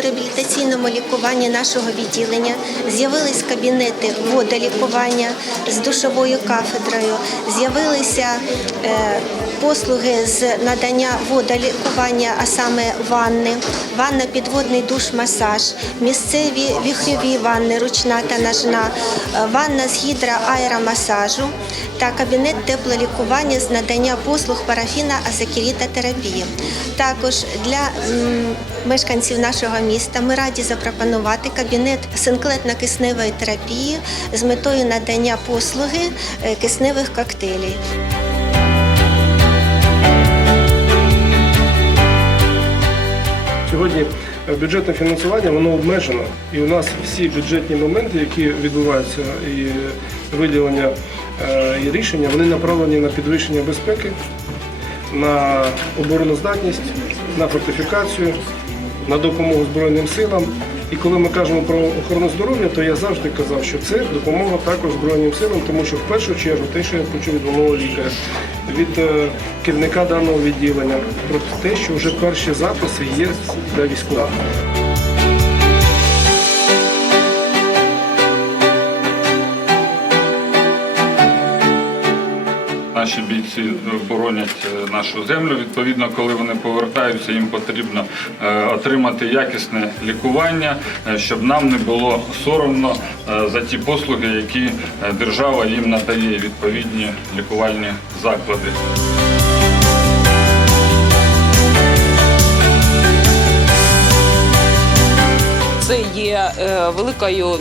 реабілітаційному лікуванні нашого відділення. З'явились кабінети водолікування з душовою кафедрою, з'явилися е, послуги з надання водолікування, а саме ванни, ванна, підводний душ, масаж, місцеві віхрьові ванни, ручна та ножна, е, ванна з гідроаеромасажу та кабінет теплолікування з надання послуг парафіна азокерітотерапії. Також для мешканців нашого міста ми раді запропонувати кабінет синклетно-кисневої терапії з метою надання послуги е, кисневих коктейлів. Сьогодні бюджетне фінансування воно обмежено, і у нас всі бюджетні моменти, які відбуваються, і виділення е, і рішення, вони направлені на підвищення безпеки, на обороноздатність, на фортифікацію, на допомогу Збройним силам. І коли ми кажемо про охорону здоров'я, то я завжди казав, що це допомога також Збройним силам, тому що в першу чергу те, що я почув від головного лікаря, від е, керівника даного відділення, про те, що вже перші записи є для військових. Наші бійці е, боронять е, нашу землю. Відповідно, коли вони повертаються, їм потрібно е, отримати якісне лікування, щоб нам не було соромно за ті послуги, які держава їм надає, відповідні лікувальні заклади. Це є великою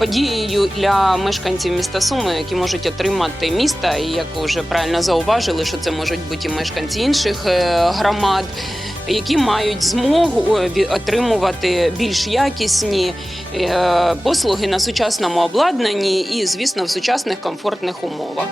подією для мешканців міста Суми, які можуть отримати міста, і як вже правильно зауважили, що це можуть бути і мешканці інших е, громад. Які мають змогу е, отримувати більш якісні е, послуги на сучасному обладнанні і, звісно, в сучасних комфортних умовах.